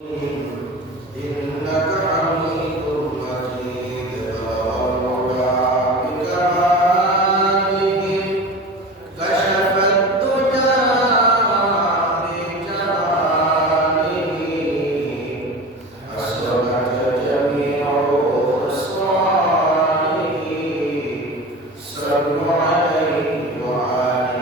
إنك حميد مجيد الأرض بكماله كشف الدجى بجماله أسرت جميع خصاله صلوا عليه وآله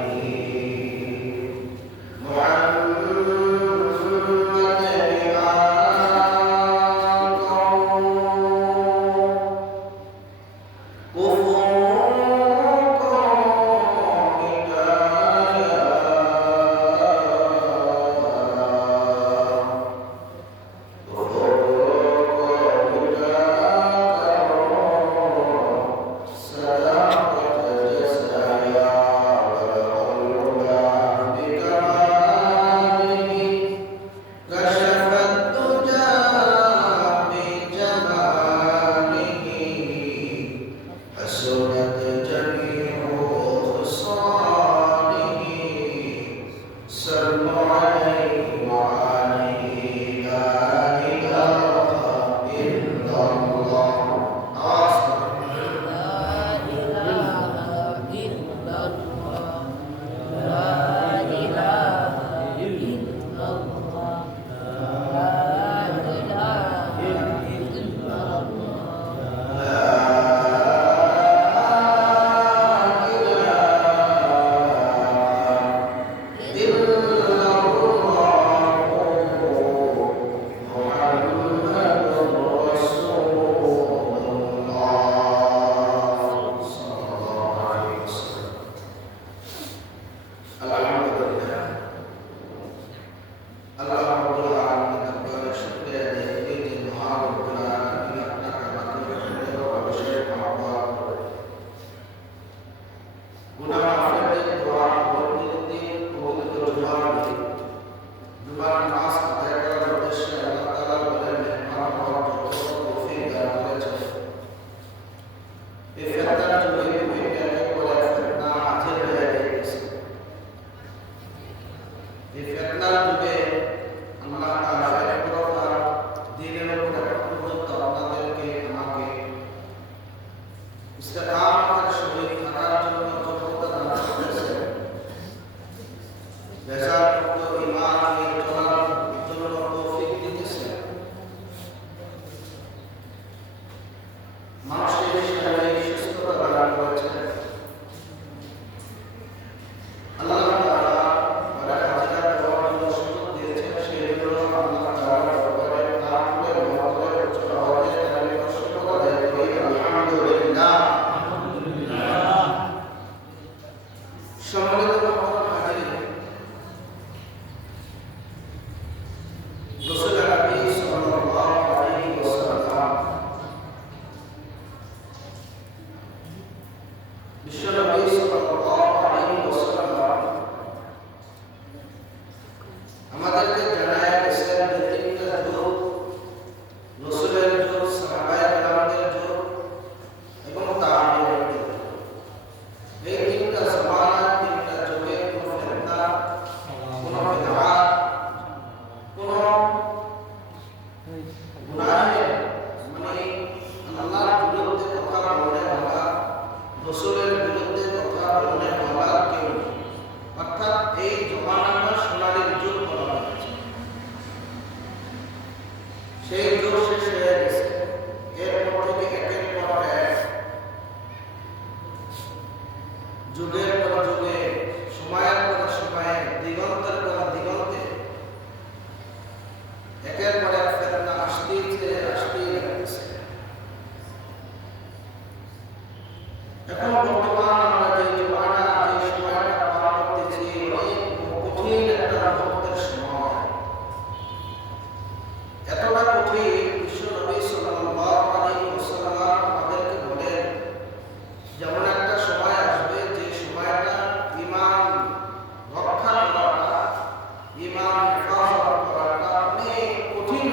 কঠিন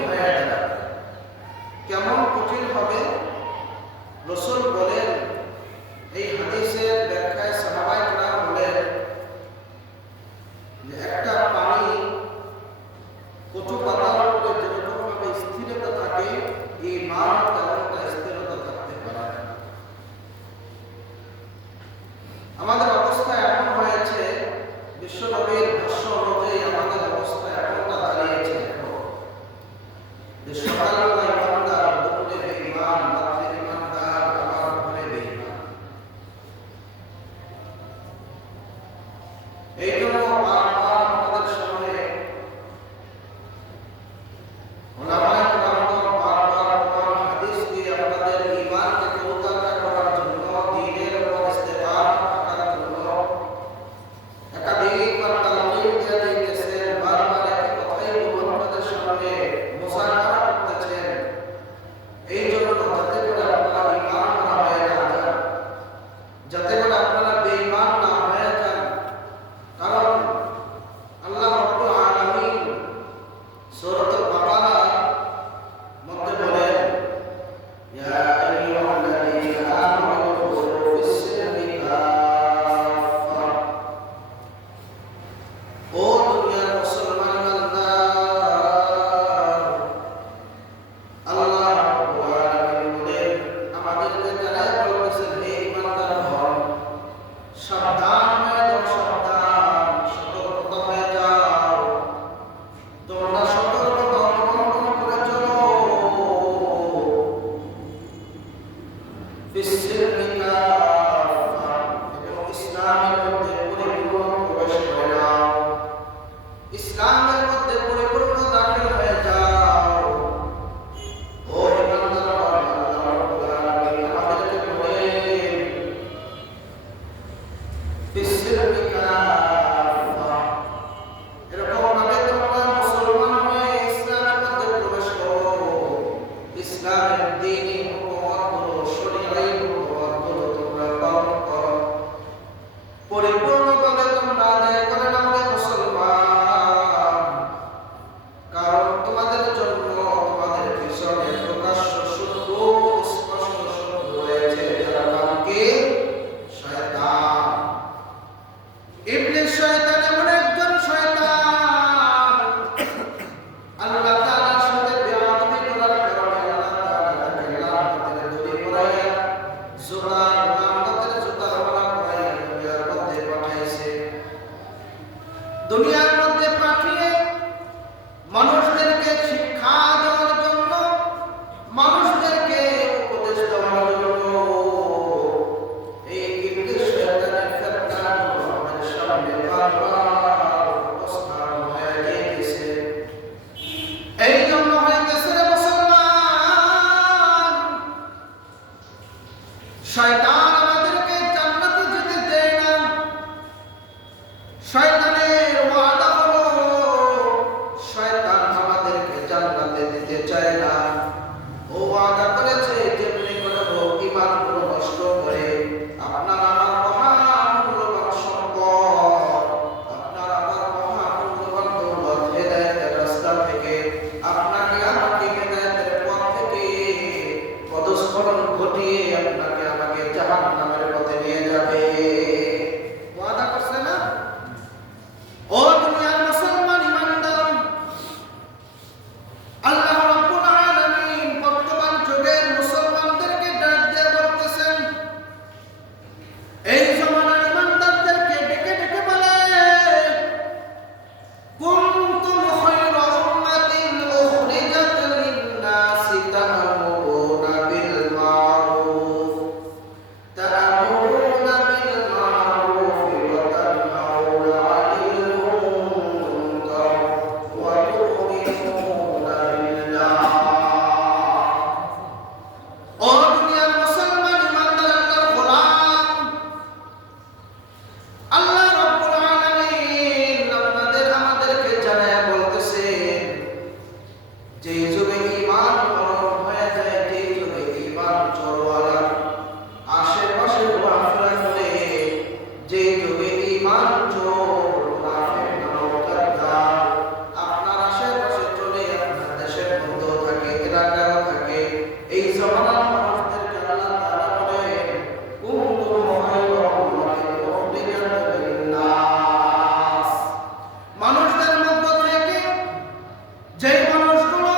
মুসাফা করতেছেন এই জন্য যাতে করে আপনারা ঈমান না হয়ে যান, যাতে করে আপনারা বেঈমান না হয়ে যান। কারণ আল্লাহ রাব্বুল আলামিন সূরাতুল বাকারার মধ্যে বলেন, ইয়া আইয়ুহাল্লাযীনা আমানু দুখুলু ফিস-সিলমি কাফা। ও দুনিয়ার মুসলমান বান্দা, আল্লাহ রাব্বুল আলামিন বলেন, আমাদেরকে জানায় বলতেছেন, হে ঈমানদার হন, সাবধান হয়ে যাও, সাবধান, সতর্ক হয়ে যাও। তোমরা সতর্কতা অবলম্বন করে চলো। ফিস-সিলমি কাফা, এবং ইসলামের মধ্যে পরিপূর্ণ প্রবেশ করে নাও, ইসলামের মধ্যে পরিপূর্ণ দাখিল হয়ে যাও। ও ঈমানদার, আল্লাহ রাব্বুল আলামিন আমাদেরকে বলেন, ফিস-সিলমি কাফা, এরকম ভাবে তোমরা মুসলমান হয়ে ইসলামের মধ্যে প্রবেশ করো। ইসলামের দ্বীনি হুকুমতগুলো, শরীয়তের হুকুমতগুলো তোমরা পালন করো, পরিপূর্ণভাবে তোমরা আদায় করে নাও রে মুসলমান। কারণ তোমাদের জন্য, তোমাদের পিছনে প্রকাশ্য শত্রু, স্পষ্ট শত্রু রয়েছে, যার নাম কি? শয়তান। ইবলিস শয়তান এমন একজন শয়তান, আল্লাহ তাআলার সাথে বেয়াদবি করার কারণে আল্লাহ তাআলা তাকে লানতের দড়ি পরাইয়া, জুতার লানতের জুতা মালা পরাইয়া দুনিয়ার মধ্যে পাঠাইছে। দুনিয়ার মধ্যে পাঠিয়ে মানুষদেরকে শিক্ষা দেওয়ার জন্য, মানুষদেরকে উপদেশ দেওয়ার জন্য এই ইবলিস শয়তানের ফেতনাগুলো আমাদের সামনে বারবার উপস্থাপন হয়ে যেতেছে। এই জন্য হইতেছে রে মুসলমান, শয়তান আমাদেরকে জান্নাতে যেতে দেয় না। শয়তানের ওয়াদা হলো, শয়তান আমাদেরকে জান্নাতে দিতে চায় না। ও ওয়াদা করেছে, যেমনি করে হোক ঈমানগুলো নষ্ট করে আপনার আমার মহামূল্যবান সম্পদ, আপনার আমার মহামূল্যবান দৌলত, হেদায়েতের রাস্তা থেকে, আপনাকে আমাকে হেদায়েতের পথ থেকে পদস্খলন ঘটিয়ে আপনাকে আমাকে জাহান্নামের পথে নিয়ে যাবে। ওয়াদা করছে না? ও দুনিয়ার মুসলমান ঈমানদার, আল্লাহ রাব্বুল আলামিন বর্তমান যুগের মুসলমানদেরকে ডাক দিয়ে বলতেছেন, এই জমানার ঈমানদারদেরকে ডেকে ডেকে বলে, কুনতুম খায়রা উম্মাতিন উখরিজাত লিন-নাসি তা'মুরুনা বিল মা'রুফ ওয়া তানহাউনা 'আনিল মুনকার ওয়া তু'মিনুনা বিল্লাহ। ও দুনিয়ার মুসলমান ঈমানদার আল্লাহর গোলাম, আল্লাহ রাব্বুল আলামিন আপনাদের আমাদেরকে জানায়া বলতেছেন, যে যুগে ঈমান নরম হয়ে যায়, যে যুগে ঈমান চরওয়ালা, আশেপাশে ঘোরাফেরা করে, যে যুগে ঈমান চোর, মুনাফিক নামক গাদ্দার আপনার আশেপাশে চলে, আপনার দেশের মধ্যেও থাকে, এলাকায়ও থাকে, এই জমানার মানুষদেরকে আল্লাহ তাআলা বলেন, কুনতুম খায়রা উম্মাতিন উখরিজাত লিন-নাস। মানুষদের মধ্য থেকে যেই মানুষগুলো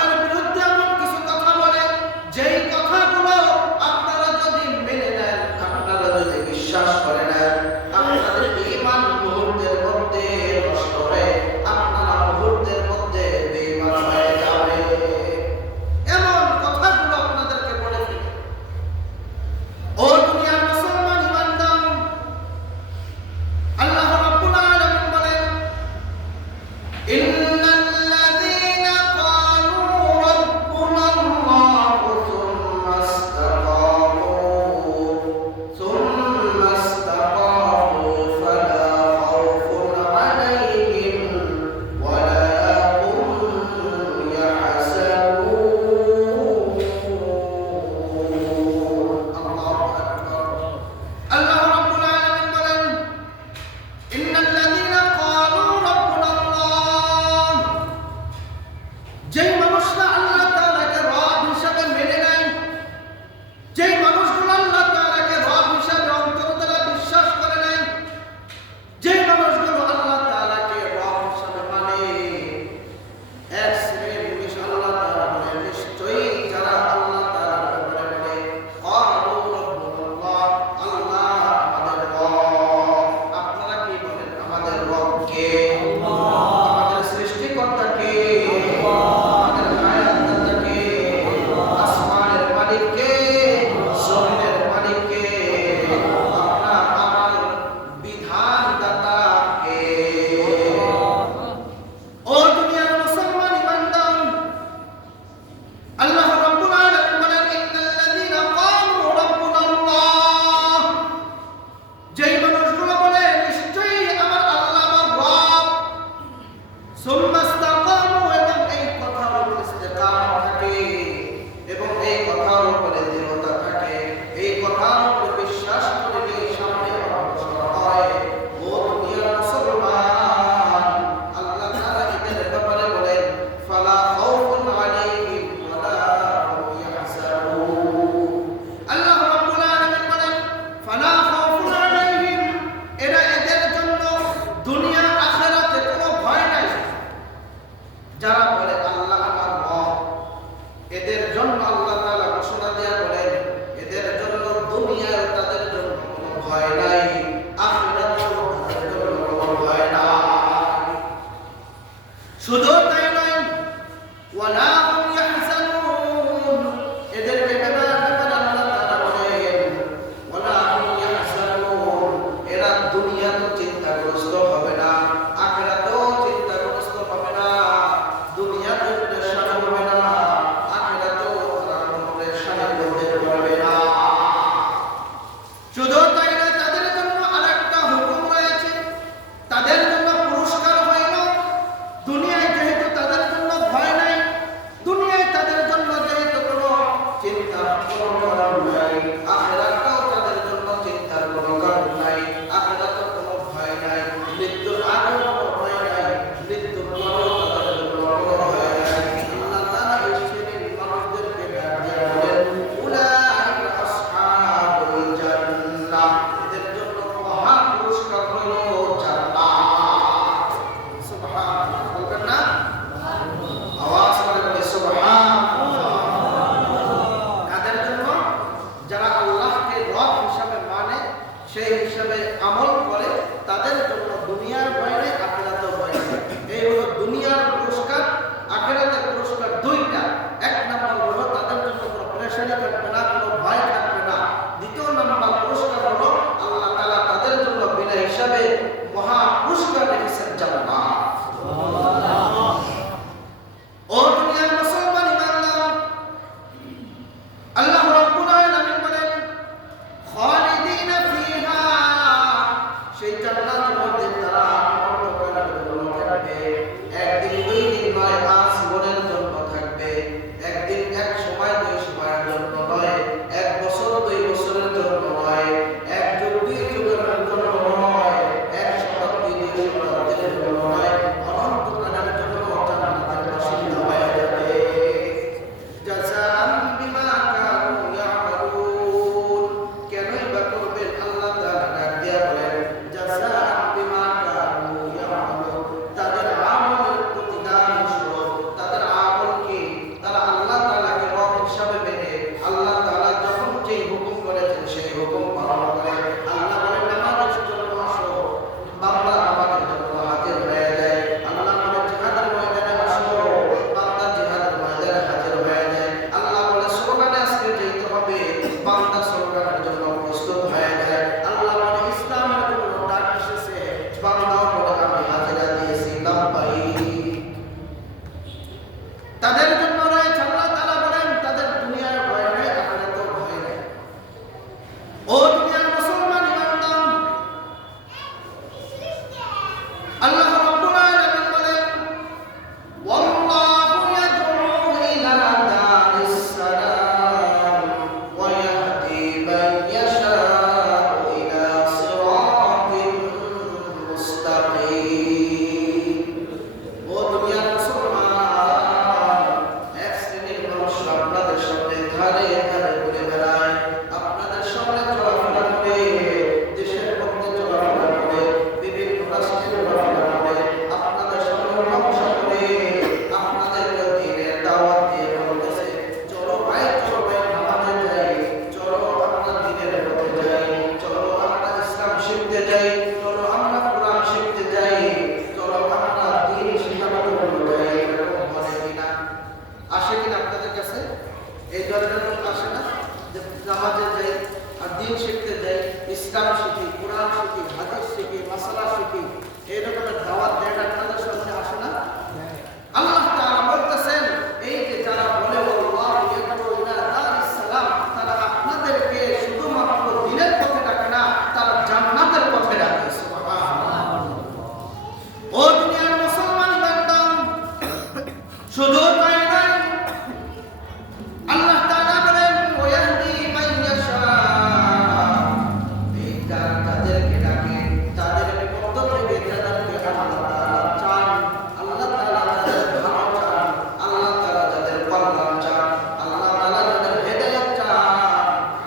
ধর্মের বিরুদ্ধে এমন কিছু কথা বলে, যেই কথাগুলো আপনারা যদি মেনে নেন, আপনারা যদি বিশ্বাস করে নেন, আপনাদের ঈমান মুহূর্তের মধ্যে নষ্ট হয়ে আপনারা মুহূর্তের মধ্যে বেঈমান হয়ে যাবে। এমন কথাগুলো আপনাদেরকে বলে ফেলে। ও দুনিয়ার মুসলমান ইমানদার, আল্লাহ রাব্বুল আলামিন বলেন, ইন্নাল্লাযীনা ক্বালু ধারে ধারে ঘুরে বেড়ায়, আপনাদের সামনে চলাফেরা করে, দেশের মধ্যে চলাফেরা করে, বিভিন্ন রাষ্ট্রে চলাফেরা করে, আপনাদের সামনে নকশা করে, আপনাদেরকে দ্বীনের দাওয়াত দিয়ে বলতেছে, চলো ভাই নামাজে যাই, চলো আমরা দ্বীনের পথে যাই, চলো আমরা ইসলাম শিখতে যাই, চলো আমরা কোরআন শিখতে যাই, চলো আমরা দ্বীন শিখানোর জন্য যাই। এরকম বলে কিনা? আসে কিনা আপনাদের কাছে? এই ধরনের লোক আসে না যে নামাজে যাই আর দ্বীন শিখতে যাই, ইসলাম শিখি, কোরআন শিখি, হাদিস শিখি, মাসালা শিখি, এই রকমের দাওয়াত দেয় আপনাদের সামনে আসে না? আল্লাহ তাআলা বলতেছেন, এই যে যারা বলে আল্লাহু ইয়াদউ ইলা দারিস সালাম, তারা আপনাদেরকে শুধুমাত্র দ্বীনের পথে ডাকে না, তারা জান্নাতের পথে ডাকে। সুবহানাল্লাহ। ও দুনিয়ার মুসলমান বান্দা, শুধু তাই নয়, আল্লাহ তাআলা বলেন ওয়াহদি মান ইয়াশা, এই যারা তাদেরকে ডাকে, তাদের মধ্য থেকে যাদেরকে আল্লাহ তাআলা চান, আল্লাহ তাআলা যাদের ভালো চান, আল্লাহ তাআলা যাদের কল্যাণ চান, আল্লাহ তাআলা যাদের হেদায়েত চান,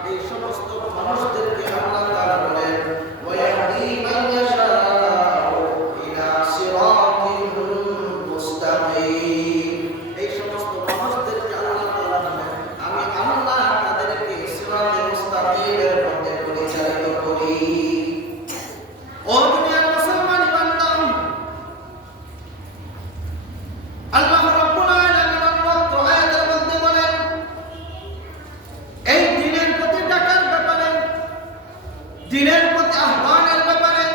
এই সমস্ত মানুষদেরকে আল্লাহ তাআলা বলেন ওয়াহদি মান ইয়াশা ইলা সিরাতিন মুস্তাকিম। এই সমস্ত মানুষদেরকে আল্লাহ তাআলা বলেন, আমি আল্লাহ তাদেরকে সিরাতে মুস্তাকিমের পথে পরিচালিত করি। ও দুনিয়ার মুসলমান বান্দা, আল্লাহ রাব্বুল আলামিন অত্র আয়াতের মধ্যে বলেন, এই দ্বীনের প্রতি ডাকার ব্যাপারে, দ্বীনের প্রতি আহ্বানের ব্যাপারে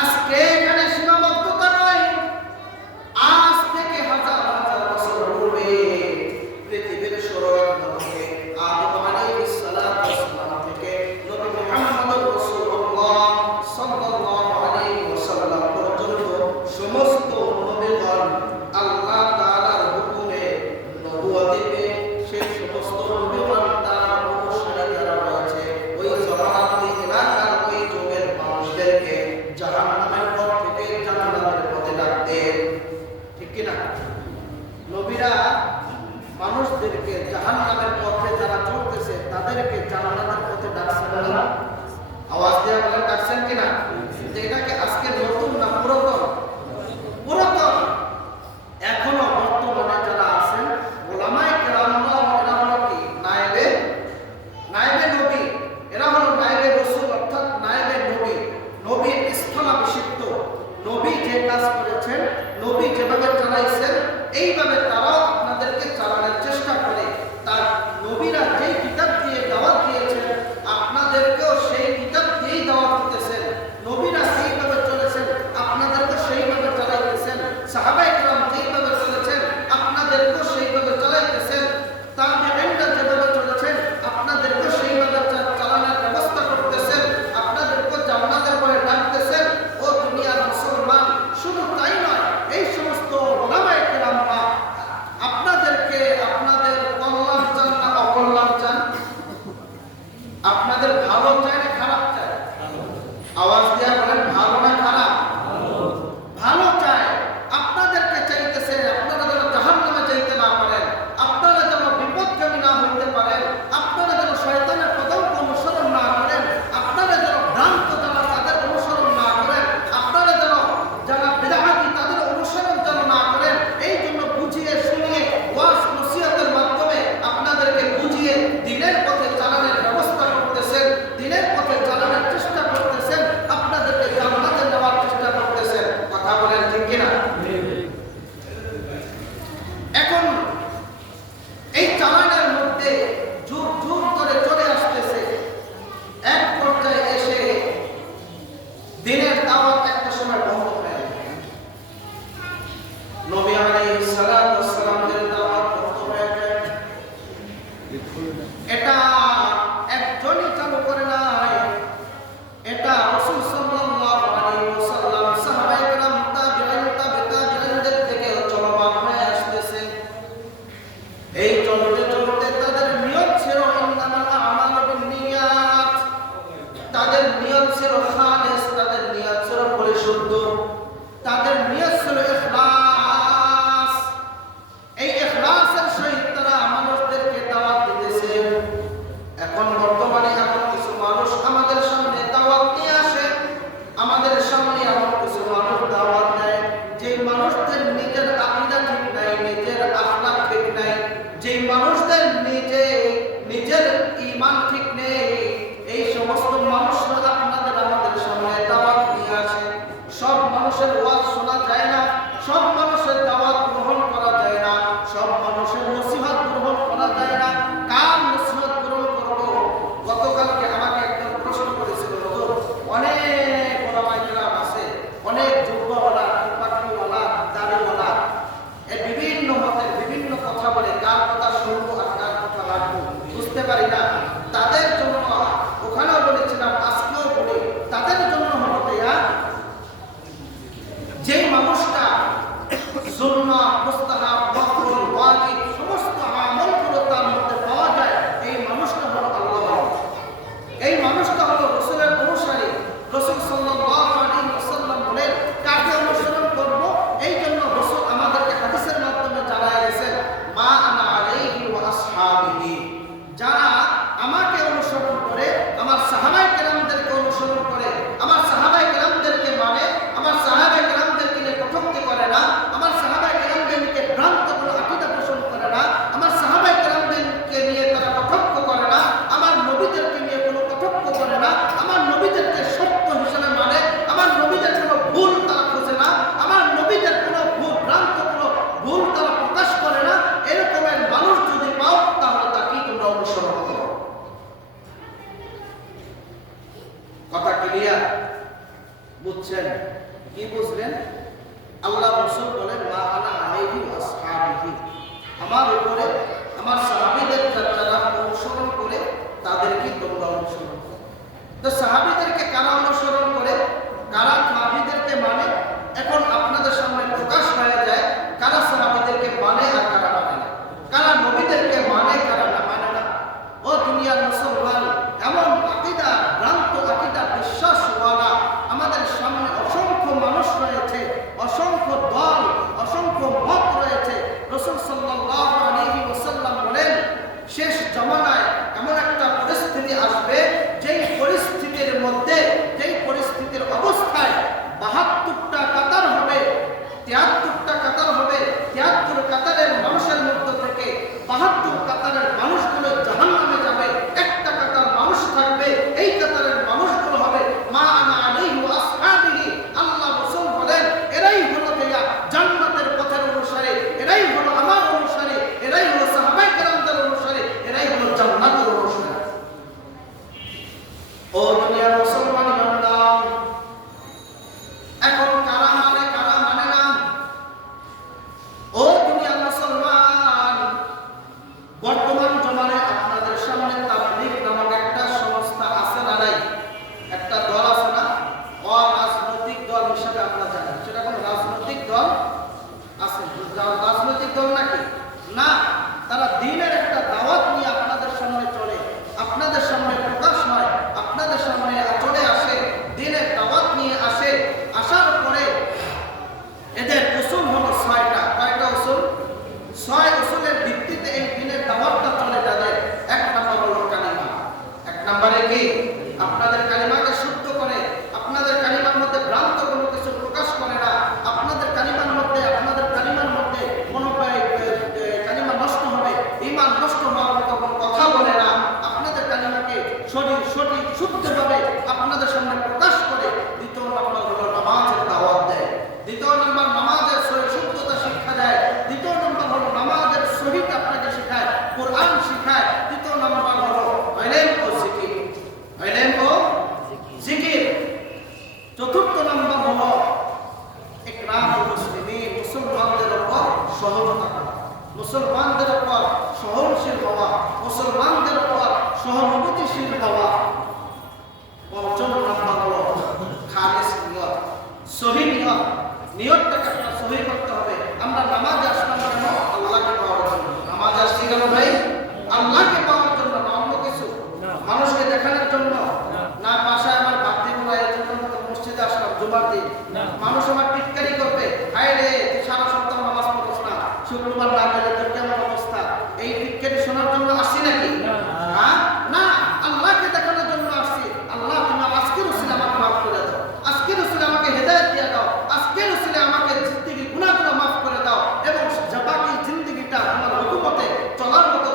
আজকে এখানে সীমাবদ্ধতা নয়, আজ থেকে হাজার হাজার বছর পূর্বে পৃথিবীর শুরুয়াত থেকে আদম আলাইহিস সালাতু ওয়াস সালাম থেকে নবী মুহাম্মদ রাসূলুল্লাহ সাল্লাল্লাহু আলাইহি ওয়াসাল্লাম পর্যন্ত সমস্ত নবীগণ আল্লাহ তাআলার হুকুমে নবুয়তিতে, সেই সমস্ত নবীগণ তার অনুসারী যারা রয়েছে, ওই জমানাত, ওই এলাকার, ওই যুগের মানুষদেরকে জাহান্নামের পথ থেকে জান্নাতের পথে ডাকতেন। ঠিক কি না? নবীরা মানুষদেরকে জাহান্নামের পথে যারা চলতেছে তাদেরকে জান্নাতের পথে ডাকছেন না? আওয়াজ দিয়ে বলেন ডাকছেন কিনা? যে এটাকে আজকে নতুন না পুরাতন? পুরাতন। এখনো বর্তমানে যারা আছেন ওলামায়ে কেরামরা, এরা হলো কি নায়েবে নবী, এরা হলো নায়েবে রাসূল, অর্থাৎ নায়েবে নবী, নবীর স্থলাভিষিক্ত। নবী যে কাজ করেছেন, নবী যেভাবে চালাইছেন, এইভাবে তারাও আপনাদেরকে চালানোর চেষ্টা করে। তার নবীরা যেই কিতাব দিয়ে দাওয়াত দিয়েছেন, আপনাদেরকেও সেই কিতাব দিয়েই দাওয়াত দিতেছেন। নবীরা সেইভাবে চলেছেন, মানুষদের নিজের ঈমান ঠিক নেই, এই সমস্ত মানুষরা আপনাদের আমাদের সামনে দাওয়াত নিয়ে আসে। সব মানুষের ওয়াজ শোনা যায় না, সব মানুষের দাওয়াত গ্রহণ করা যায় না, সব মানুষের নসিহত গ্রহণ করা যায় না। কার নসিহত গ্রহণ করব? গতকালকে আমাকে একজন প্রশ্ন করেছিল, হুজুর অনেক ওলামায়ে কেরাম আছে, অনেক যুব্বাওয়ালা, টুপাকিওয়ালা, দাড়িওয়ালা, বিভিন্ন মতের বিভিন্ন কথা বলে, কার কথা শুনবো আর কার কথা রাখবো বুঝতে পারি না। তাদের জন্য ওখানেও বলেছিলাম, আজকেও বলি, তাদের জন্য হলো দেয়া যে মানুষটা সুন্নাহ, মুস্তাহাব, মাকরুহ, ওয়াজিব সমস্ত আমলগুলো তার মধ্যে পাওয়া যায়, এই মানুষটা হলো আল্লাহ। এই মানুষটা হলো রাসূলের অনুসারী। রাসূল সাল্লাল্লাহু আলাইহি ওয়াসাল্লাম বলেন, কাকে অনুসরণ করব? এই জন্য রাসূল আমাদেরকে হাদিসের মাধ্যমে জানায় গেছেন, মা আনা আলাইহি ওয়া আসহাবিহি। যারা আমাকে অনুসরণ করে, আমার সাহাবায়ে কেরামদেরকে অনুসরণ করে, আমার সাহাবায়ে কেরামদেরকে মানে, আমার সাহাবায়ে কেরামদেরকে নিয়ে কটূক্তি করে না, আমার সাহাবায়ে কেরামদেরকে ভ্রান্ত কোনো আকীদা পোষণ করে না, আমার সাহাবায়ে কেরামদেরকে নিয়ে তারা কটূক্ত করে না, আমার নবীদেরকে নিয়ে কোনো কটূক্ত করে না, আমার নবীদেরকে সত্য হিসেবে মানে, আমার নবীদের কোনো ভুল তারা খোঁজে না, আমার নবীদের কোনো ভ্রান্ত কোনো ভুল তারা প্রকাশ করে না, এরকমের মানুষ যদি পাও তাহলে তাকেই তোমরা অনুসরণ করো। কথা ক্লিয়ার? বুঝছেন? কি বুঝলেন? আল্লাহ রাসূল বলেন, মা আনা আলাইহি ওয়া আসহাবিহি, আমার উপরে আমার সাহাবীদের যারা অনুসরণ করে তাদেরকে তোমরা অনুসরণ করো। তো সাহাবীদেরকে কারা অনুসরণ করে, কারা সাহাবীদেরকে মানে, এখন আপনাদের সামনে প্রকাশ হয়ে যায় কারা সাহাবীদেরকে মানে আর কারা মানে না, কারা নবীদেরকে মানে কারা না মানে না। ও দুনিয়ার মুসলমান, এমন আকীদা, ভ্রান্ত আকীদা বিশ্বাসওয়ালা আমাদের সামনে অসংখ্য মানুষ রয়েছে, অসংখ্য দল, অসংখ্য মত রয়েছে। রাসূল সাল্লাল্লাহু আলাইহি ওয়াসাল্লাম বলেন, শেষ জামানায় এমন একটা পরিস্থিতি আসবে, যেই পরিস্থিতির মধ্যে, যেই পরিস্থিতির অবস্থায় ৭২টা কাতার হবে, ৭৩টা কাতার হবে, ৭৩ কাতারের মানুষের মধ্য থেকে ৭২ কাতারের মানুষগুলো জাহান্নামে যাবে, একটা কাতার মানুষ থাকবে, এই কাতারের মানুষগুলো হবে মা আনা আলাইহি ওয়া আসহাবিহি। আল্লাহ রাসূল বলেন, এরাই হলো দেয়া জান্নাতের পথের অনুসারী, এরাই হলো আমার অনুসারী, এরাই হলো সাহাবায়ে কেরামদের অনুসারী, এরাই হলো জান্নাতের অনুসারী। ও দুনিয়ার মুসলমান বান্দা, এখন কারা মানে কারা মানে না? ও দুনিয়ার মুসলমান, বর্তমান জমানায় আপনাদের সামনে তাবলীগ নামক একটা সংস্থা আছে না নাই? একটা দল আছে না? অরাজনৈতিক দল হিসেবে আপনারা জানেন, সেটা কোন রাজনৈতিক দল আছে? রাজনৈতিক দল নাকি? না, তারা দ্বীনের একটা দাওয়াত নিয়ে আপনাদের সামনে চলে, আপনাদের সামনে প্রকাশ হয়, আপনাদের সামনে চলে আসে, দ্বীনের দাওয়াত নিয়ে আসে। আসার পরে এদের উসুল হলো ৬টা। কয়টা উসুল? ৬ উসুলের ভিত্তিতে এই দ্বীনের দাওয়াতটা চলে তাদের। ১ নম্বর হলো কালিমা। ১ নম্বরে কি? আপনাদের কালিমাকে শুদ্ধ করে, আপনাদের কালিমার মধ্যে ভ্রান্ত কোনো কিছু প্রকাশ করে না, আপনাদের কালিমার মধ্যে কোনো কালিমা নষ্ট হবে, ঈমান নষ্ট হওয়ার মতো কোনো কথা বলে না, আপনাদের কালিমাকে সঠিক শুদ্ধভাবে আপনাদের সামনে প্রকাশ করে। ২য় নম্বর হলো নামাজের দাওয়াত দেয়। ২য় নম্বর নামাজের শুদ্ধতা শিক্ষা দেয়। ২য় নম্বর হলো নামাজের সহিত আপনাকে শেখায়, কোরআন শেখায়। ৩য় নম্বর হলো ইলম ও জিকির, ইলম ও জিকির। ৪র্থ নম্বর হলো ইকরামুল মুসলিমিন, মুসলমানদের উপর সহযোগিতা করা, মুসলমানদের উপর সহনশীল হওয়া, মুসলমানদের উপর সহানুভূতিশীল হওয়া। ৫ম নম্বর হলো খালিস নিয়ত, সহি নিয়ত। নিয়তটাকে আপনার সহি করতে হবে। আমরা নামাজ আসলাম কেন? আল্লাহকে পাওয়ার জন্য। নামাজ আসছি কেন ভাই? আল্লাহকে পাওয়ার জন্য, না অন্য কিছু, মানুষকে দেখানোর জন্য না। বাসায় আমার বাড়তি গুণায় মসজিদে আসলাম জুমার দিন, মানুষ আমার টিটকারি করবে, হায় রে তুই সারা সপ্তাহ নামাজ পড়ছ না, শুক্রবার না গেলে তোর কেমন অবস্থা, এই টিটকারি শোনার জন্য আসছি নাকি? না, আল্লাহকে দেখানোর জন্য আসছি। আল্লাহ তুমি আজকের উসিলে আমাকে মাফ করে দাও, আজকের উসিলে আমাকে হেদায়েত দিয়ে দাও, আজকের উসিলে আমাকে জিন্দেগির গুনাহগুলো মাফ করে দাও, এবং বাকি জিন্দেগিটা তোমার হুকুমতে চলার মতো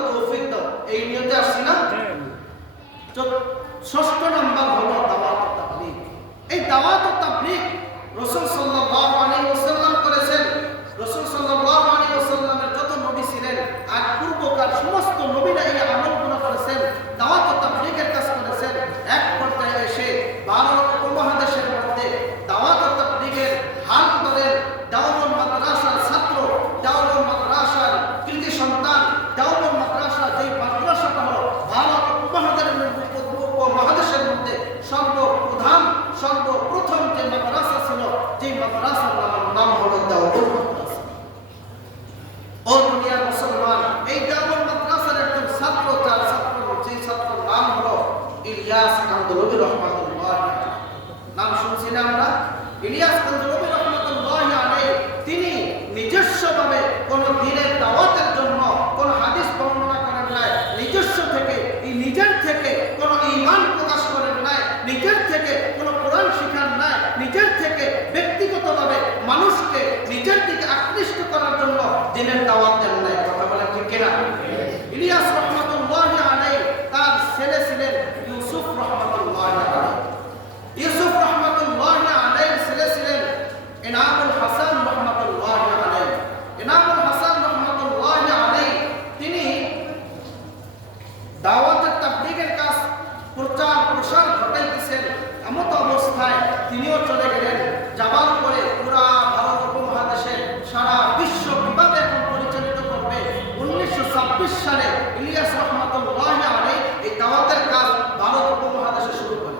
সালে ইলিয়াস রহমাতুল্লাহি আলাইহি এই দাওয়াতের কাজ ভারত উপমহাদেশে শুরু করেন।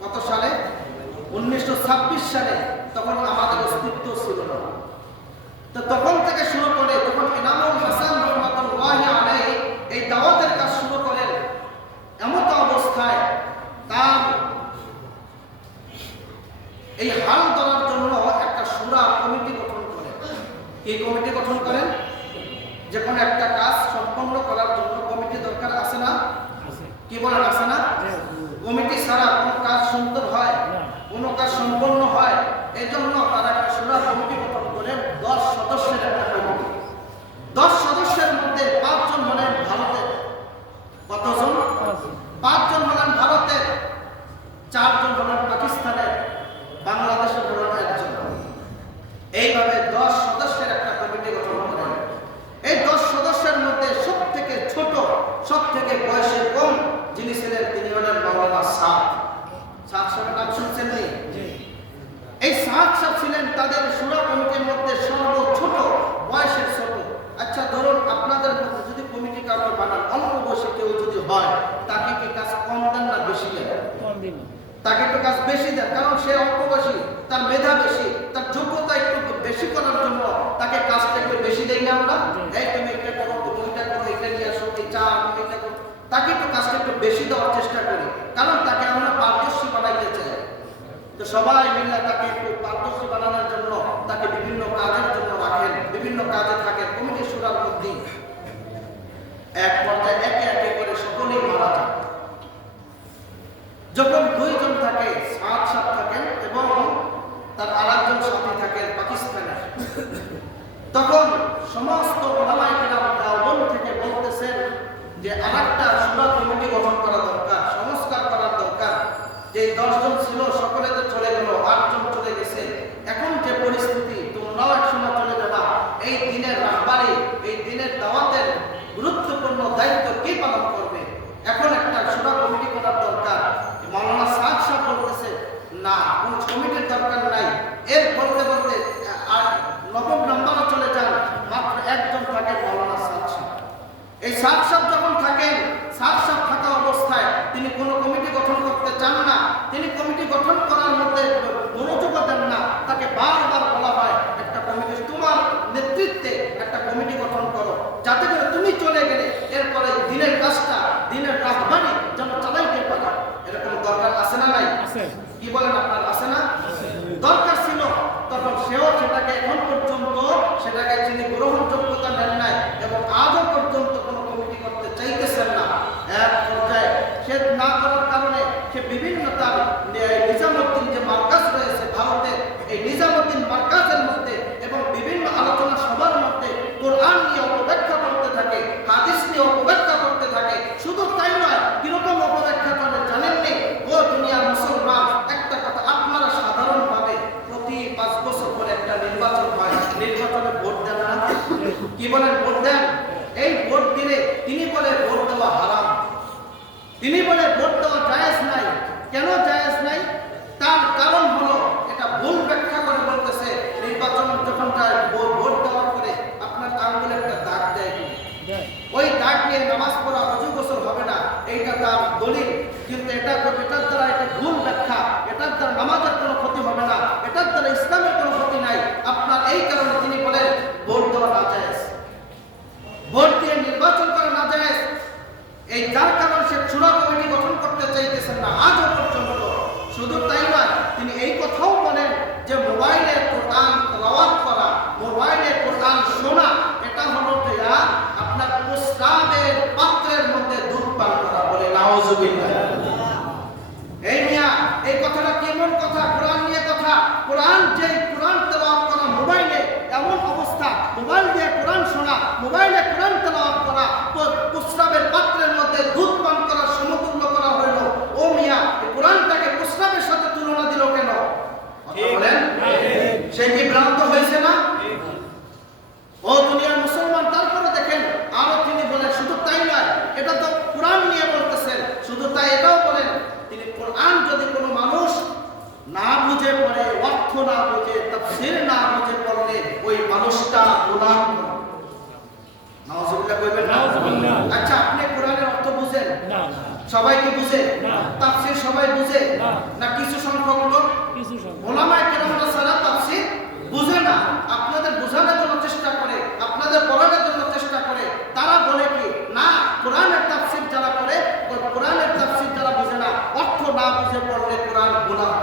কত সালে? 1926 সালে। তখন আমাদের অস্তিত্ব ছিল না। তো তখন থেকে শুরু করে তখন ইনামুল হাসান রহমাতুল্লাহি আলাইহি এই দাওয়াতের কাজ শুরু করেন। এমন অবস্থায় তার এই হাল ধরার জন্য একটা শূরা কমিটি গঠন করেন। এই কমিটি গঠন করেন যে কোনো একটা কাজ সম্পন্ন করার জন্য কমিটি দরকার আছে না? কি বলেন, আছে না? কমিটি ছাড়া কোনো কাজ সুন্দর হয়, কোনো কাজ সম্পন্ন হয়। এই জন্য তারা একটা শূরা কমিটি গঠন করেন, 10 সদস্যের একটা কমিটি। 10 সদস্যের মধ্যে 5 জন হলেন ভারতের। কতজন? 5 জন হলেন ভারতের, 4 জন হলেন পাকিস্তানের, বাংলাদেশের হলেন 1 জন। এইভাবে 10 সদস্যের একটা কমিটি গঠন করেন। এই 10 সদস্যের মধ্যে সব থেকে ছোট, সব থেকে বয়সে কম যিনি ছিলেন তিনি হলেন মাওলানা সাদ। সাদ সাহেবের নাম শুনছেন নি? এই সাদ সাহেব ছিলেন তাদের শূরা কমিটির মধ্যে সর্বছোট, বয়সের ছোট। আচ্ছা ধরুন আপনাদের মধ্যে যদি কমিটি কাউকে বানান, অল্প বয়সে কেউ যদি হয়, তাকে কি কাজ কম দেন না বেশি দেন? কম দিন। তাকে একটু কাজ বেশি দেন, কারণ সে অল্প বয়সী, তার মেধা বেশি, তার যোগ্যতা একটু বেশি করার জন্য তাকে কাজটা একটু বেশি দেই না আমরা? এই তুমি এটা করো, তুমি এটা করো, এটা নিয়ে আসো, এই চা আমি এটা করো, তাকে একটু কাজটা একটু বেশি দেওয়ার চেষ্টা করি, কারণ তাকে আমরা পারদর্শী বানাইতে চাই। তো সবাই মিলে তাকে একটু পারদর্শী বানানোর জন্য তাকে বিভিন্ন কাজের জন্য রাখেন, বিভিন্ন কাজে থাকেন কমিটি শূরার মধ্যে। এক পর্যায়ে একে একে করে সকলেই মারা যায়। যখন 2 জন থাকে, সাদ সাহেব থাকেন এবং তার আরেকজন সাথী থাকেন পাকিস্তানের, তখন সমস্ত ওলামায়ে কেরাম দেওবন্দ থেকে বলতেছেন যে আরেকটা শূরা কমিটি গঠন করা দরকার, সংস্কার করার দরকার। যে 10 জন ছিল সকলে তো চলে গেল, 8 জন চলে গেছে। এখন যে পরিস্থিতি, তোমরাও একসময় চলে যাবা, এই দিনের রাহবারি, এই দিনের দাওয়াতের গুরুত্বপূর্ণ দায়িত্ব কে পালন করবে? এখন একটা শূরা কমিটি করার দরকার। মাওলানা সাদ সাহেব বলতেছে না, কোন কমিটির দরকার নাই। এর বলতে বলতে আর 9 নম্বরে চলে যান, মাত্র 1 জন থাকেন, মাওলানা সাদ সাহেব। এই সাদ সাহেব যখন থাকেন, সাদ সাহেব থাকা অবস্থায় তিনি কোনো কমিটি গঠন করতে চান না। তিনি কমিটি গঠন করার মধ্যে মনোযোগ দেন না। তাকে বারবার বলা হয় একটা কমিটি, তোমার নেতৃত্বে একটা কমিটি গঠন করো, যাতে করে তুমি চলে গেলে এরপরে দিনের কাজটা, দিনের রাহবারি যেন চালাইতে পারে। এরকম দরকার আছে না নাই? কি বলেন আপনার, আছে না? দরকার ছিল। তখন সেও সেটাকে এখন পর্যন্ত সেটাকে তিনি গ্রহণযোগ্যতা নেন নাই এবং আজও পর্যন্ত কোনো কমিটি করতে চাইতেছেন না। এক পর্যায়ে সে না করার কারণে সে বিভিন্ন তার নিজামুদ্দিন যে মার্কাজ রয়েছে ভারতে, এই নিজামুদ্দিন মার্কাজের মধ্যে এবং বিভিন্ন আলোচনা সভার মধ্যে কোরআন নিয়ে অপব্যাখ্যা করতে থাকে, হাদিস নিয়ে অপব্যাখ্যা করতে থাকে। শুধু তাই নয়, কিরকম অপব্যাখ্যা করে জানেননি? ও দুনিয়ার মুসলমান, একটা কথা আপনারা সাধারণভাবে প্রতি 5 বছর পরে একটা নির্বাচন হয়, নির্বাচনে ভোট দেন না? কি বলেন, ভোট দেন? এই ভোট দিলে তিনি বলে ভোট দেওয়া হারাম, তিনি বলে ভোট দেওয়া জায়েজ নাই। কেন জায়েজ নাই? তার কারণ হলো এটা ভুল ব্যাখ্যা করে বলতেছে নির্বাচন যখন যায় ভোট দেওয়ার পরে আপনার আঙ্গুলে একটা দাগ দেয়, ওই দাগ নিয়ে নামাজ পড়া, ওযু গোসল হবে না, এইটা তার দলিল। কিন্তু এটার দ্বারা এটা ভুল ব্যাখ্যা, এটার দ্বারা নামাজের কোনো ক্ষতি হবে না, এটার দ্বারা ইসলামের কোনো ক্ষতি নাই। আপনার এই কারণে তিনি বলেন ভোট দেওয়া না জায়েজ, ভোট দিয়ে নির্বাচন করা না জায়েজ। এই যার কারণে সে শূরা কমিটি গঠন করতে চাইতেছেন না আজও পর্যন্ত। শুধু তাই নয়, তিনি এই কথাও বলেন যে মোবাইলে কোরআন তেলাওয়াত করা, মোবাইলে কোরআন শোনা, এটা হলো আপনার প্রস্রাবের পাত্রের মধ্যে দুধ পান করা। বলে নাউজুবিল্লাহ। এই মিয়া, এই কথাটা কেমন কথা? কোরআন নিয়ে কথা। কোরআন যে কোরআন তেলাওয়াত করা মোবাইলে, এমন অবস্থা মোবাইল দিয়ে কোরআন শোনা, মোবাইলে কোরআন তেলাওয়াত করা, প্রস্রাবের পাত্রের মধ্যে দুধ পান করার সমতুল্য করা হলো। ও মিয়া, কোরআনটাকে প্রস্রাবের সাথে তুলনা দিল কেন? বলেন, সে কি ভ্রান্ত হয়েছে না? ও দুনিয়ার মুসলমান, তারপরে দেখেন আরো তিনি বলেন শুধু তাই নয়, এটা তো কোরআন নিয়ে বলতেছেন, শুধু তাই এটাও বলেন তিনি কোরআন যদি কোনো মানুষ না বুঝে পড়ে, অর্থ না বুঝে, তাফসীর না বুঝে পড়লে ওই মানুষটা গুনাহ। নাউজুবিল্লাহ কইবেন না? আচ্ছা, আপনি কোরআনের অর্থ বুঝেন? না। সবাই কি বুঝে? না। তাফসীর সবাই বুঝে? না। না কিছু সংখ্যক লোক? কিছু সংখ্যক। ওলামায়ে কেরামরা সারা তাফসীর বুঝে না। আপনাদের বোঝানোর জন্য চেষ্টা করে, আপনাদের পড়ানোর জন্য চেষ্টা করে। তারা বলে কি না, কোরআনের তাফসীর যারা করে, কোরআনের তাফসীর যারা বুঝে না, অর্থ না বুঝে পড়লে কোরআন গুনাহ।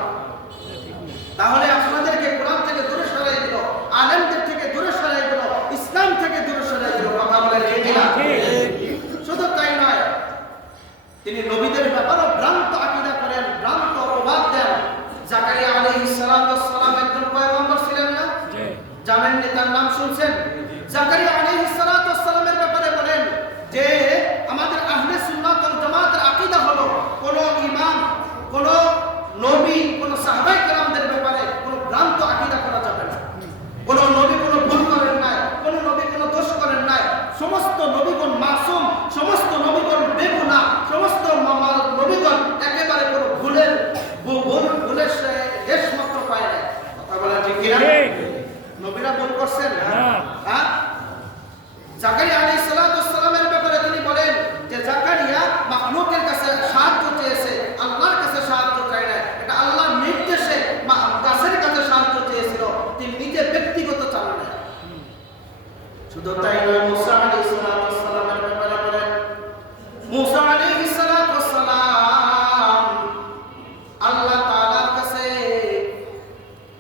তাহলে আপনাদেরকে কোরআন থেকে দূরে সরাই দিল, আলেমদের থেকে দূরে সরাই দিল, ইসলাম থেকে দূরে সরাই দিল। কথা বলেন ঠিক কিনা? শুধু তাই নয়, তিনি নবীদের ব্যাপারে ভ্রান্ত আকীদা করেন, ভ্রান্ত অপবাদ দেন। জাকারিয়া আলাইহিস সালাম একজন পয়গম্বর ছিলেন না? জানেন নি? তার নাম শুনছেন? জাকারিয়া আলাইহিস সালামের ব্যাপারে বলেন যে আমাদের আহলে সুন্নাত ওয়াল জামাতের আকীদা হলো কোন ইমাম, কোন নবী, কোন সাহাবায়ে কেরামদের ব্যাপারে কোন ভ্রান্ত আকীদা করা যাবে না। কোন নবী কোন ভুল করেন নাই, কোন নবী কোন দোষ করেন নাই। সমস্ত নবীগণ মাসুম, সমস্ত নবীগণ বেগুনাহ, সমস্ত নবীগণ একেবারে কোন ভুলের লেশ মাত্র পায় নাই। কথা বলা ঠিক কিনা? নবীরা ভুল করছেন না? হ্যাঁ। জাকারিয়া আলাইহিস সালামের ব্যাপারে তিনি বলেন যে জাকারিয়া মাখলুকের কাছে সাহায্য চেয়েছে, আল্লাহর কাছে সাহায্য চায় না। এটা আল্লাহর নির্দেশে গাছের কাছে সাহায্য চেয়েছিল, তিনি নিজে ব্যক্তিগত চান না। শুধু তাই নয়, মুসা আলাইহিস সালামের ব্যাপারে বলেন, মুসা আলাইহিস সালাম আল্লাহ তাআলার কাছে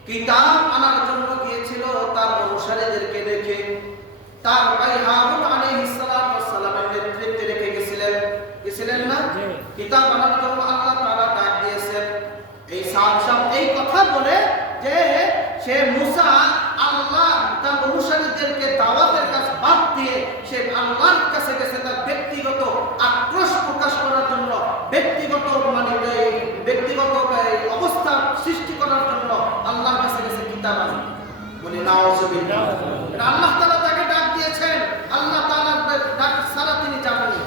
কিতাব আনার জন্য গিয়েছিল তার অনুসারীদেরকে রেখে। তার ভাই হারুন আলাইহিস সালামের নেতৃত্বে রেখে গেছিলেন না? কিতাব আনার জন্য আল্লাহ তাআলা ডাক দিয়েছেন। এই সাহাব এই কথা বলে যে সে মুসা আল্লাহ তার অনুসারীদেরকে দাওয়াতের কাজ বাদ দিয়ে সে আল্লাহর কাছে গেছে তার ব্যক্তিগত আক্রোশ প্রকাশ করার জন্য, ব্যক্তিগত অবস্থা সৃষ্টি করার জন্য আল্লাহর কাছে গেছে কিতাব আনতে। বলি নাউজুবিল্লাহ। এটা আল্লাহ তাআলা তাকে ডাক দিয়েছেন, আল্লাহ তাআলার ডাক ছাড়া তিনি যাবেন না।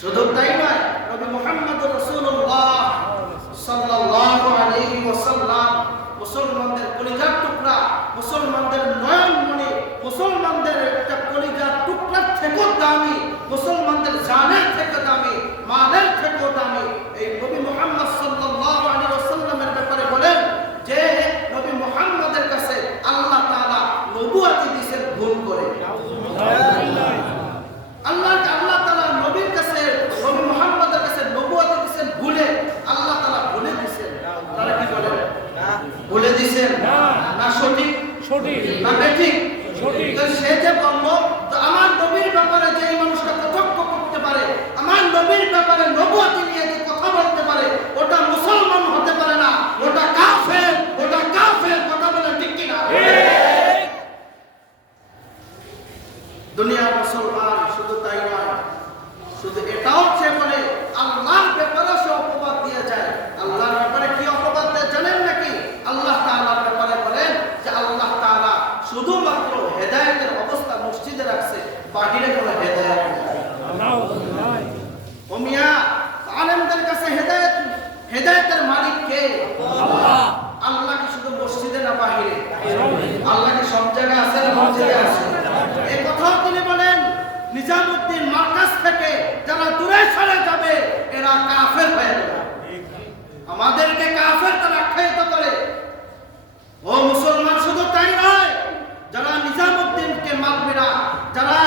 শুধু তাই নয়, নবী মুহাম্মদুর রাসূলুল্লাহ সাল্লাল্লাহু আলাইহি ওয়াসাল্লাম মুসলমানদের কলিজার টুকরা, মুসলমানদের নয়নমণি, মুসলমানদের একটা কলিজার টুকরার থেকেও দামি, মুসলমানদের জানের থেকে দামি, মালের থেকেও দামি এই নবী মুহাম্মদ সাল্লাল্লাহু আলাইহি ওয়াসাল্লামের ব্যাপারে বলেন যে নবী মুহাম্মদের কাছে আল্লাহ তাআলা নবুয়ত দিয়েছেন ভুল করে। আল্লাহ তাআলা নবীর কাছে, নবী মুহাম্মদের কাছে নবুয়ত দিয়েছেন ভুলে। আল্লাহ তাআলা ভুলে দিয়েছেন। তারা কি বলেন? ভুলে দিয়েছেন না সঠিক? না বেঠিক? তো সে যে বলল, তো আমার নবীর ব্যাপারে যে মানুষটা কটাক্ষ করতে পারে, আমার নবীর ব্যাপারে নবুয়ত নিয়ে যে কথা বলতে পারে, ওটা মুসলমান হতে পারে না, ওটা কাফের, ওটা কাফের। কথা বলে ঠিক কিনা? দুনিয়ার মুসলমান শুধু তাই নয়, শুধু এটাও সে বলে আল্লাহর ব্যাপারে সে অপবাদ দিয়ে যায়। আল্লাহর ব্যাপারে কি অপবাদ দেয় জানেন নাকি? আল্লাহ তাআলার ব্যাপারে বলেন যে আল্লাহ তাআলা শুধুমাত্র হেদায়েতের অবস্থা মসজিদে রাখছে, বাহিরে কোনো হেদায়েত নাই। ও মিয়া, আলেমদের কাছে হেদায়েতের মালিক কে? আল্লাহ। আল্লাহ কি শুধু মসজিদে না বাহিরে? আল্লাহ কি সব জায়গায় আছে না মসজিদে আছে? এই কথাও তিনি বলেন নিজামউদ্দিন মার্কাজ থেকে যারা দূরে সরে যাবে এরা কাফের হয়ে যাবে। আমাদেরকে কাফের তারা আখ্যায়িত করে। ও মুসলমান, শুধু তাই নয়, যারা নিজামউদ্দিনকে মানবে না, যারা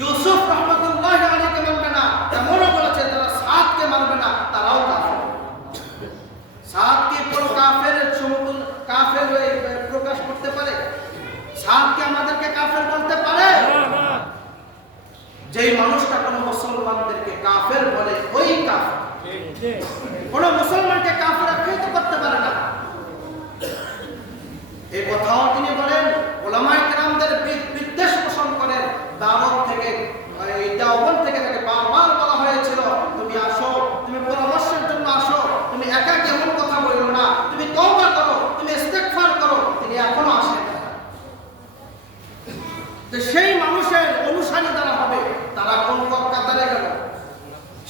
ইউসুফ রহমাতুল্লাহ আলাইহিকে মানবে না, এমনও বলেছে যারা সাদকে মানবে না, তারাও কাফের। সাদ কি কোন কাফের সমতুল কাফের হয়ে প্রকাশ করতে পারে? সাদ কি আমাদেরকে কাফের বলতে পারে? যেই মানুষটা কোন মুসলমানদেরকে কাফের বলে ওই কাফের। কোন মুসলমানকে কাফের আখ্যায়িত করতে পারে না। এই কথাও তিনি বলেন। উলামায়ে কেরামদের বিদ্বেষ পোষণ করেন। দাওয়াত থেকে, এই দাওয়াত থেকে তাকে বারবার বলা হয়েছিল, তুমি আসো, তুমি পরামর্শের জন্য আসো, তুমি একা কেমন কথা বলো না, তুমি তওবা করো, তুমি ইস্তেগফার করো। তিনি এখনো আসেন না। তো সেই মানুষের অনুসারী যারা হবে তারা কোন কাতারে গেল?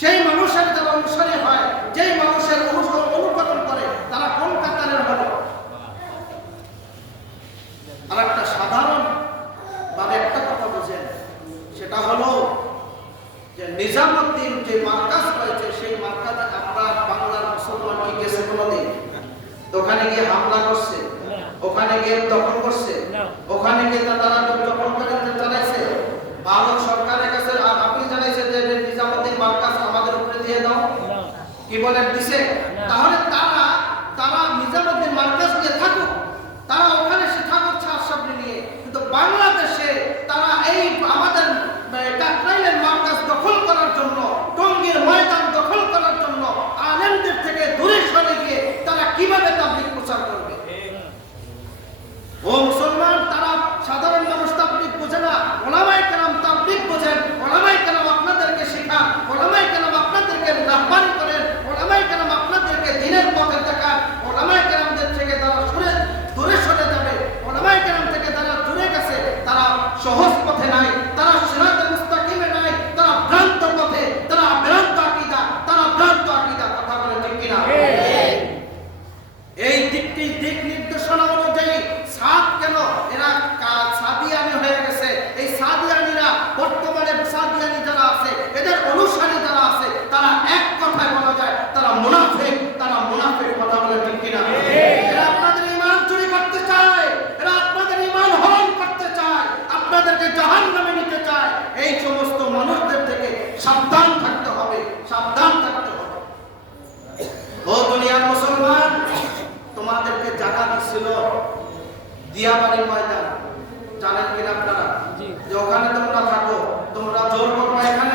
সেই মানুষের যারা অনুসারী হয়, যেই মানুষের অনুকরণ করে, তারা কোন কাতারের হলো? আর একটা সাধারণ ভাবে একটা কথা বুঝেন, সেটা সেটা হলো যে নিজামুদ্দিন যে মার্কাজ রয়েছে সেই মার্কাজে আমরা বাংলার মুসলমান কি গেছে কোনোদিন? ওখানে গিয়ে হামলা করছে, ওখানে গিয়ে দখল করছে, ওখানে গিয়ে তারা দখল করে চালাইছে। ভারত সরকারের কাছে আপনি জানাইছেন যে নিজামুদ্দিন মার্কাজ আমাদের উপরে দিয়ে দাও, কি বলেন দিছে? তাহলে তারা নিজামুদ্দিন মার্কাজ দিয়ে থাকুক, তারা ওখানে সে থাকুক ছাড়সাবনি নিয়ে, কিন্তু বাংলাদেশে তারা এই আমাদের কাকরাইলের মার্কাজ দখল করার জন্য, টঙ্গীর ময়দান দখল করার জন্য আলেমদের থেকে দূরে সরে গিয়ে তারা কিভাবে তাবলীগ প্রচার করবে? ও মুসলমান, তারা সাধারণ মানুষ তাবলীগ বোঝে না, ওলামায়ে কেরাম তাবলীগ বোঝেন, ওলামায়ে কেরাম আপনাদেরকে শেখান, ওলামায়ে কেরাম আপনাদেরকে রাহবারি করেন, ওলামায়ে কেরাম আপনাদেরকে দ্বীনের পথে দেখান। ওলামায়ে কেরামদের থেকে তারা দূরে সরে যাবে, ওলামায়ে কেরাম থেকে তারা দূরে গেছে, তারা সহজ পথে নাই, তারা সিরাতে মুস্তাকিমে নাই, তারা ভ্রান্ত পথে, তারা ভ্রান্ত আকীদা, কথা বলে ঠিক কিনা? এই দিক নির্দেশনা অনুযায়ী সাদ কেন এরা সাদিয়ানি হয়ে গেছে? এই সাদিয়ানিরা বর্তমানে সাদিয়ানি যারা আছে, এদের অনুসারী যারা আছে, তারা এক কথায় বলা যায় তারা মুনাফিক, কথা বলে ঠিক কিনা? এরা আপনাদের ঈমান চুরি করতে চায়, এরা আপনাদের ঈমান হরণ করতে চায়, আপনাদেরকে জাহান্নামে নিতে চায়। এই সমস্ত মানুষদের থেকে সাবধান থাকতে হবে। ও দুনিয়ার মুসলমান, তোমাদেরকে জায়গা দিছিল দিয়াবাড়ি ময়দান, জানেন কিনা আপনারা? যে ওখানে তোমরা থাকো, তোমরা জোর করো এখানে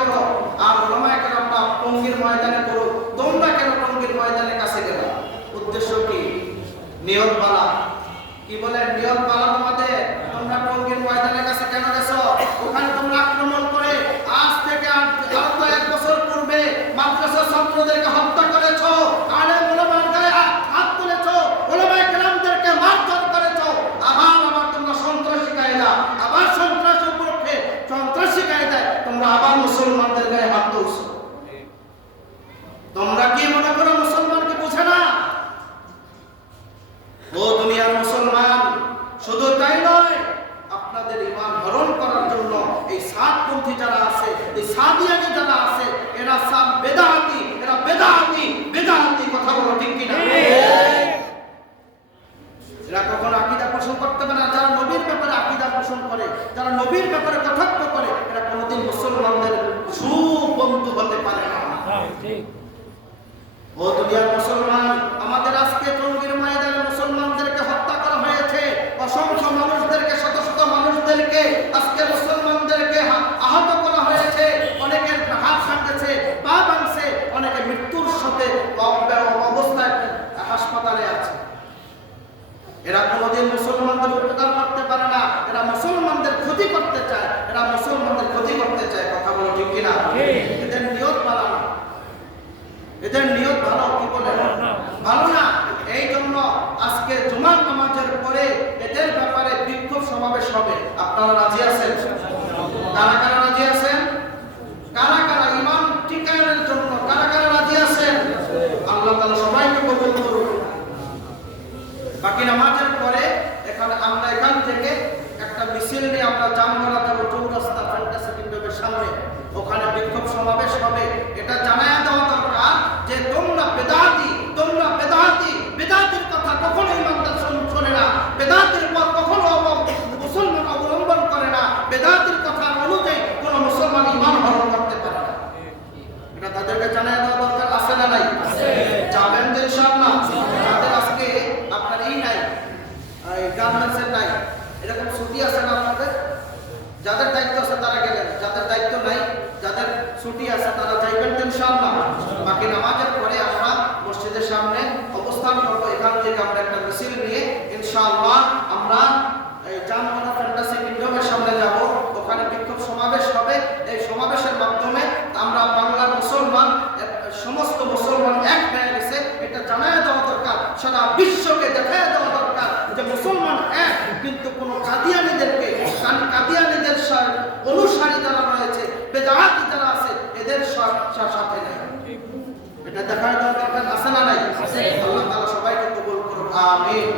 করো, আর ওলামায়ে কেরামরা টঙ্গীর ময়দানে করো। তোমরা কেন টঙ্গীর ময়দানের কাছে গেলে? উদ্দেশ্য কি? নিয়ত বালা। কি বলেন? নিয়ত বালা তোমাদের। তোমরা টঙ্গীর ময়দানের কাছে কেন গেছো? ওখানে তোমরা আক্রমণ করে আজ থেকে আরো 1 বছর পূর্বে মাদ্রাসা ছাত্রদেরকে হত্যা করেছো, আলেম ওলামার গায়ে হাত তুলেছো, ওলামায়ে কেরামদেরকে মারধর করেছো। আবার তোমরা সন্ত্রাসী কায়দা, আবার সন্ত্রাসী উপলক্ষে সন্ত্রাসী কায়দায় তোমরা আবার মুসলমানদের গায়ে হাত তুলছো। তোমরা কি মনে করো মুসলমানকে বোঝে না? ও দুনিয়ার মুসলমান, শুধু তাই নয়, আপনাদের ঈমান হরণ করার জন্য এই সাদপন্থী যারা আছে, এই সাদিয়ানি যারা আছে, এরা সব বেদাতি, কথা বলো ঠিক কিনা? এরা কখনো আকীদা পোষণ করতে পারে না। যারা নবীর ব্যাপারে আকীদা পোষণ করে, যারা নবীর ব্যাপারে কটাক্ষ করে, এরা কোনোদিন মুসলমানদের সুবন্ধু হতে পারে না। ও দুনিয়ার মুসলমান, আমাদের আজকে টঙ্গীর ময়দানে মুসলমানদেরকে হত্যা করা হয়েছে, অসংখ্য মানুষদেরকে, শত শত মানুষদেরকে আজকে মুসলমানদেরকে আহত করা হয়েছে, অনেকের হাত ভাঙছে, পা ভাঙছে, অনেকে মৃত্যুর সাথে অবস্থায় হাসপাতালে আছে। এরা কোনোদিন মুসলমানদের উপকার করতে পারে না, এরা মুসলমানদের ক্ষতি করতে চায়, কথা বলো ঠিক কিনা? এদের নিয়ত ভালো না, কি বলে? ভালো না। এই জন্য আজকে জুমার নামাজের পরে এদের ব্যাপারে বিক্ষোভ সমাবেশ হবে। আপনারা রাজি আছেন? কারা রাজি আছেন? কারা ঈমান টিকানোর জন্য কারা রাজি আছেন? আল্লাহ তাআলা সবাইকে কবুল করুন। বাকি নামাজের পরে এখান থেকে একটা মিছিল নিয়ে আমরা জামগড়া যাব, চৌরাস্তা ফ্যান্টাসি কিংডমের সামনে, ওখানে বিক্ষোভ সমাবেশ হবে। এটা জানায়া দেওয়া দরকার যে তোমরা বেদাতির কথা কখনো ইমানদার শোনে না, বেদাতির পথ কখনো মুসলমান অবলম্বন করে না, বেদাতির কথা অনুযায়ী কোনো মুসলমান ঈমান হরণ করতে পারে না। এটা তাদেরকে জানায়া দেওয়া দরকার, আছে না নাই? যাবেন তো ইনশাআল্লাহ। যাদের আজকে আপনার নাই, গার্মেন্টসের নাই, এরকম ছুটি আছে না আপনাদের? যাদের দায়িত্ব আছে তারা গেলেন, যাদের দায়িত্ব নাই, যাদের ছুটি আছে তারা যাইবেন ইনশাআল্লাহ। বাকি নামাজের পরে আমরা মসজিদের সামনে অবস্থান করব। এখান থেকে আমরা একটা মিছিল নিয়ে ইনশাআল্লাহ আমরা এই জামগড়া ফ্যান্টাসি কিংডমের সামনে যাব, ওখানে বিক্ষোভ সমাবেশ হবে। এই সমাবেশের মাধ্যমে আমরা বাংলার সমস্ত মুসলমান এক হয়ে গেছে, এটা জানায় দেওয়া দরকার, সারা বিশ্বকে দেখায় দেওয়া দরকার যে মুসলমান এক, কিন্তু কোন কাদিয়ানীদের অনুসারী যারা রয়েছে, বেদাতি যারা আছে, এদের সাথে নেই। এটা দেখায় দেওয়া দরকার, আছে না নাই? আল্লাহ তাআলা সবাইকে কবুল করুন। আমিন।